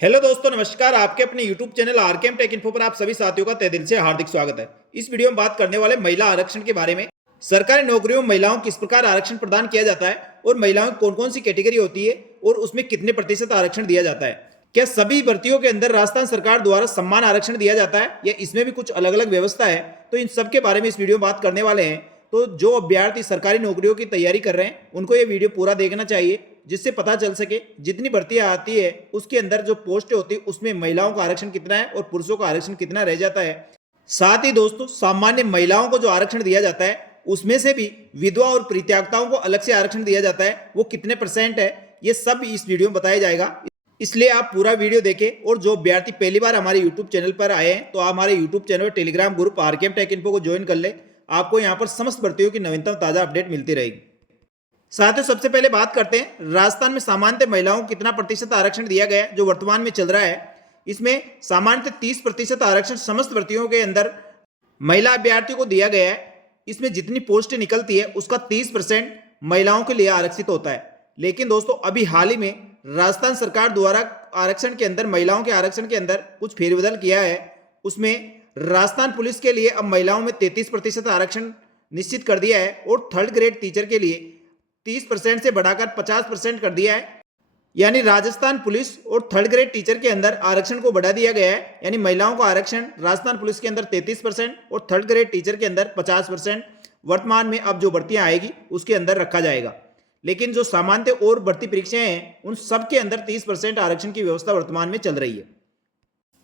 Hello दोस्तों, नमस्कार। आपके अपने YouTube channel RKM take info पर आप सभी साथियों का तहे दिल से हार्दिक स्वागत है। इस वीडियो में बात करने वाले महिला आरक्षण के बारे में। सरकारी नौकरियों में महिलाओं को किस प्रकार आरक्षण प्रदान किया जाता है और महिलाओं की कौन कौन सी कैटेगरी होती है और उसमें कितने प्रतिशत आरक्षण दिया जाता है। क्या सभी भर्तियों के अंदर राजस्थान सरकार द्वारा सम्मान आरक्षण दिया जाता है या इसमें भी कुछ अलग अलग व्यवस्था है, तो इन सब के बारे में इस वीडियो में बात करने वाले हैं। तो जो अभ्यर्थी सरकारी नौकरियों की तैयारी कर रहे हैं उनको ये वीडियो पूरा देखना चाहिए, जिससे पता चल सके जितनी भर्तियां आती है उसके अंदर जो पोस्ट होती है उसमें महिलाओं का आरक्षण कितना है और पुरुषों का आरक्षण कितना रह जाता है। साथ ही दोस्तों, सामान्य महिलाओं को जो आरक्षण दिया जाता है उसमें से भी विधवा और परित्यागताओं को अलग से आरक्षण दिया जाता है, वो कितने % है, ये सब इस वीडियो में बताया जाएगा। इसलिए आप पूरा वीडियो देखें। और जो अभ्यर्थी पहली बार हमारे यूट्यूब चैनल पर आए हैं तो आप हमारे YouTube channel Telegram group RKM take info को ज्वाइन कर ले। आपको यहाँ पर समस्त भर्तियों की नवीनतम ताजा अपडेट मिलती रहेगी। साथियों, सबसे पहले बात करते हैं राजस्थान में सामान्यतः महिलाओं को कितना प्रतिशत आरक्षण दिया गया है जो वर्तमान में चल रहा है। इसमें सामान्यतः 30% आरक्षण समस्त भर्तियों के अंदर महिला अभ्यर्थियों को दिया गया है। इसमें जितनी पोस्टें निकलती है उसका 30% महिलाओं के लिए आरक्षित होता है। लेकिन दोस्तों, अभी हाल ही में राजस्थान सरकार द्वारा आरक्षण के अंदर, महिलाओं के आरक्षण के अंदर कुछ फेरबदल किया है। उसमें राजस्थान पुलिस के लिए अब महिलाओं में 33% आरक्षण निश्चित कर दिया है और थर्ड ग्रेड टीचर के लिए 30% से बढ़ाकर 50% कर दिया है। यानी राजस्थान पुलिस और थर्ड ग्रेड टीचर के अंदर आरक्षण को बढ़ा दिया गया है। यानी महिलाओं का आरक्षण राजस्थान पुलिस के अंदर 33% और थर्ड ग्रेड टीचर के अंदर 50% वर्तमान में अब जो भर्तियां आएगी उसके अंदर रखा जाएगा। लेकिन जो सामान्य और भर्ती परीक्षाएं हैं उन सब के अंदर 30% आरक्षण की व्यवस्था वर्तमान में चल रही है।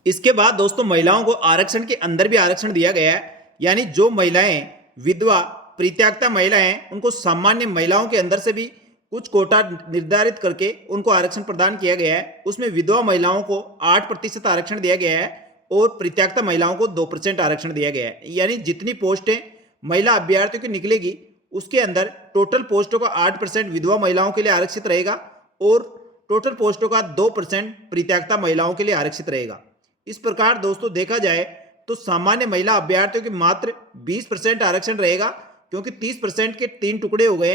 इसके बाद दोस्तों, महिलाओं को आरक्षण के अंदर भी आरक्षण दिया गया है। यानी जो महिलाएं विधवा परित्यागता महिलाएं हैं उनको सामान्य महिलाओं के अंदर से भी कुछ कोटा निर्धारित करके उनको आरक्षण प्रदान किया गया है। उसमें विधवा महिलाओं को 8% आरक्षण दिया गया है और परित्यागता महिलाओं को 2% आरक्षण दिया गया है। यानी जितनी पोस्टें महिला अभ्यर्थियों की निकलेगी उसके अंदर टोटल पोस्टों का 8% विधवा महिलाओं के लिए आरक्षित रहेगा और टोटल पोस्टों का 2% परित्यागता महिलाओं के लिए आरक्षित रहेगा। इस प्रकार दोस्तों देखा जाए तो सामान्य महिला अभ्यर्थियों के मात्र 20% आरक्षण रहेगा, क्योंकि 30% के 3 टुकड़े हो गए।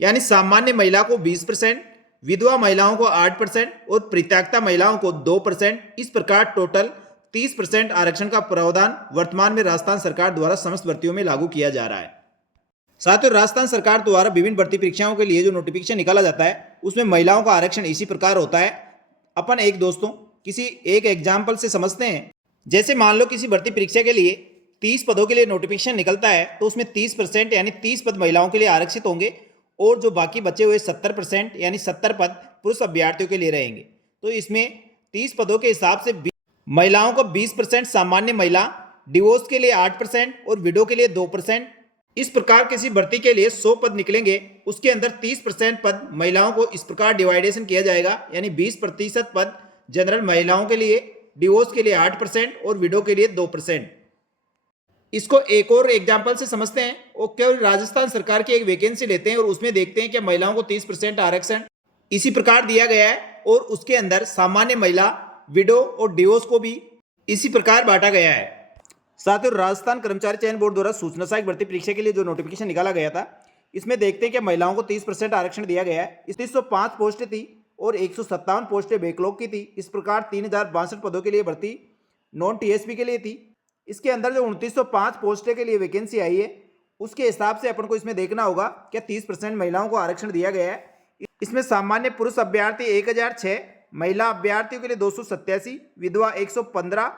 यानी सामान्य महिला को 20%, विधवा महिलाओं को 8% और परित्यागता महिलाओं को 2%। इस प्रकार टोटल 30% आरक्षण का प्रावधान वर्तमान में राजस्थान सरकार द्वारा समस्त भर्तियों में लागू किया जा रहा है। साथियों, राजस्थान सरकार द्वारा विभिन्न भर्ती परीक्षाओं के लिए जो नोटिफिकेशन निकाला जाता है उसमें महिलाओं का आरक्षण इसी प्रकार होता है। अपन एक दोस्तों किसी एक एग्जाम्पल से समझते हैं। जैसे मान लो किसी भर्ती परीक्षा के लिए 30 पदों के लिए नोटिफिकेशन निकलता है तो उसमें 30% यानी 30 पद महिलाओं के लिए आरक्षित होंगे और जो बाकी बचे हुए 70% यानी 70 पद पुरुष अभ्यर्थियों के लिए रहेंगे। तो इसमें 30 पदों के हिसाब से महिलाओं को 20% सामान्य महिला, डिवोर्स के लिए 8% और विडो के लिए 2%। इस प्रकार किसी भर्ती के लिए 100 पद निकलेंगे, उसके अंदर 30% पद महिलाओं को इस प्रकार डिवाइडेशन किया जाएगा। यानी 20% पद जनरल महिलाओं के लिए, डिवोर्स के लिए 8% और विडो के लिए 2%। इसको एक और एग्जाम्पल से समझते हैं। वो केवल राजस्थान सरकार की एक वैकेंसी लेते हैं और उसमें देखते हैं कि महिलाओं को 30% आरक्षण इसी प्रकार दिया गया है और उसके अंदर सामान्य महिला, विडो और डिवोर्स को भी इसी प्रकार बांटा गया है। साथ ही राजस्थान कर्मचारी चयन बोर्ड द्वारा सूचना सहायक भर्ती परीक्षा के लिए जो नोटिफिकेशन निकाला गया था, इसमें देखते हैं कि महिलाओं को 30% आरक्षण दिया गया है। इस 305 पोस्टें थी और 157 पोस्टें बैकलॉग की थी। इस प्रकार 3062 पदों के लिए भर्ती नॉन टीएसपी के लिए थी। इसके अंदर जो 2905 पोस्टें के लिए वैकेंसी आई है उसके हिसाब से अपन को इसमें देखना होगा कि 30% महिलाओं को आरक्षण दिया गया है। इसमें सामान्य पुरुष अभ्यर्थी 1006, महिला अभ्यर्थियों के लिए 287, विधवा 115,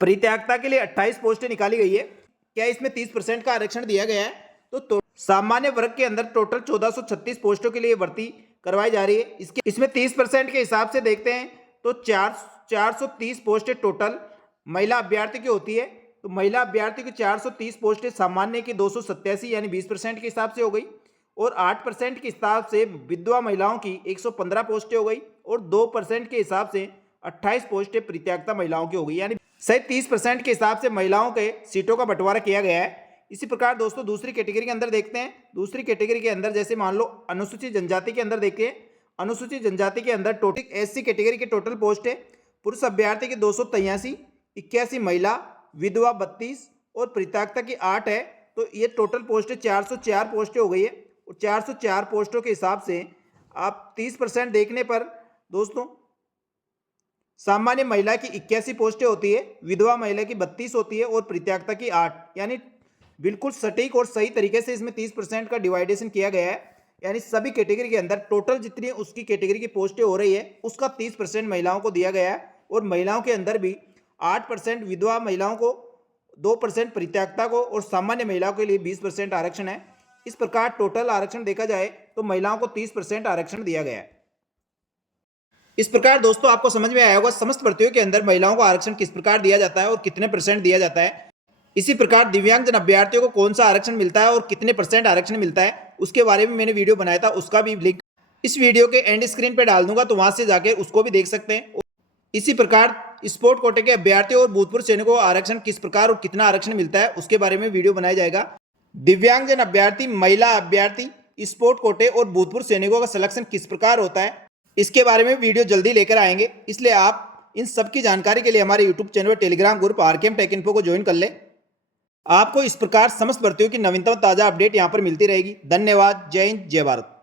परित्यागता के लिए 28 पोस्टें निकाली गई है। क्या इसमें 30% का आरक्षण दिया गया है? तो सामान्य वर्ग के अंदर टोटल 1436 पोस्टों के लिए भर्ती करवाई जा रही है। इसमें 30% के हिसाब से देखते हैं तो 430 पोस्टें टोटल महिला अभ्यर्थी की होती है। तो महिला अभ्यर्थी की 430 पोस्टें सामान्य की 287 यानी 20% के हिसाब से हो गई और 8% के हिसाब से विधवा महिलाओं की 115 पोस्टें हो गई और 2% के हिसाब से 28 पोस्टें परित्यागता महिलाओं की हो गई। यानी सही 30% के हिसाब से महिलाओं के सीटों का बंटवारा किया गया है। इसी प्रकार दोस्तों दूसरी कैटेगरी के अंदर देखते हैं। दूसरी कैटेगरी के अंदर जैसे मान लो अनुसूचित जनजाति के अंदर देखते हैं। अनुसूचित जनजाति के अंदर टोटल एससी कैटेगरी के टोटल पोस्ट है पुरुष अभ्यर्थी की 283, 81 महिला, विधवा 32 और परित्यागता की 8 है। तो ये टोटल पोस्ट 404 पोस्टें हो गई है और 404 पोस्टों के हिसाब से आप 30% देखने पर दोस्तों सामान्य महिला की 81 पोस्टें होती है, विधवा महिला की 32 होती है और परित्यक्ता की 8। यानी बिल्कुल सटीक और सही तरीके से इसमें 30% का डिवाइडेशन किया गया है। यानी सभी कैटेगरी के अंदर टोटल जितनी उसकी कैटेगरी की पोस्टें हो रही है उसका 30% महिलाओं को दिया गया है। और महिलाओं के अंदर भी 8% विधवा महिलाओं को, 2% परित्यक्ता को और सामान्य महिलाओं के लिए 20% आरक्षण है। इस प्रकार टोटल आरक्षण देखा जाए तो महिलाओं को 30% आरक्षण दिया गया है। इस प्रकार दोस्तों आपको समझ में आया होगा समस्त भर्तियों के अंदर महिलाओं को आरक्षण किस प्रकार दिया जाता है और कितने % दिया जाता है। इसी प्रकार दिव्यांगजन अभ्यर्थियों को कौन सा आरक्षण मिलता है और कितने % आरक्षण मिलता है उसके बारे में मैंने वीडियो बनाया था, उसका भी लिंक इस वीडियो के एंड स्क्रीन पे डाल दूंगा, तो वहां से जाके उसको भी देख सकते हैं। इसी प्रकार स्पोर्ट कोटे के अभ्यर्थियों और भूतपूर्व सैनिकों को आरक्षण किस प्रकार और कितना आरक्षण मिलता है उसके बारे में वीडियो बनाया जाएगा। दिव्यांगजन अभ्यर्थी, महिला अभ्यर्थी, स्पोर्ट कोटे और भूतपूर्व सैनिकों का सिलेक्शन किस प्रकार होता है इसके बारे में वीडियो जल्दी लेकर आएंगे। इसलिए आप इन सब की जानकारी के लिए हमारे यूट्यूब चैनल और Telegram group RKM take info को ज्वाइन कर ले। आपको इस प्रकार समस्त भर्तियों की नवीनतम ताजा अपडेट यहां पर मिलती रहेगी। धन्यवाद। जय हिंद, जय भारत।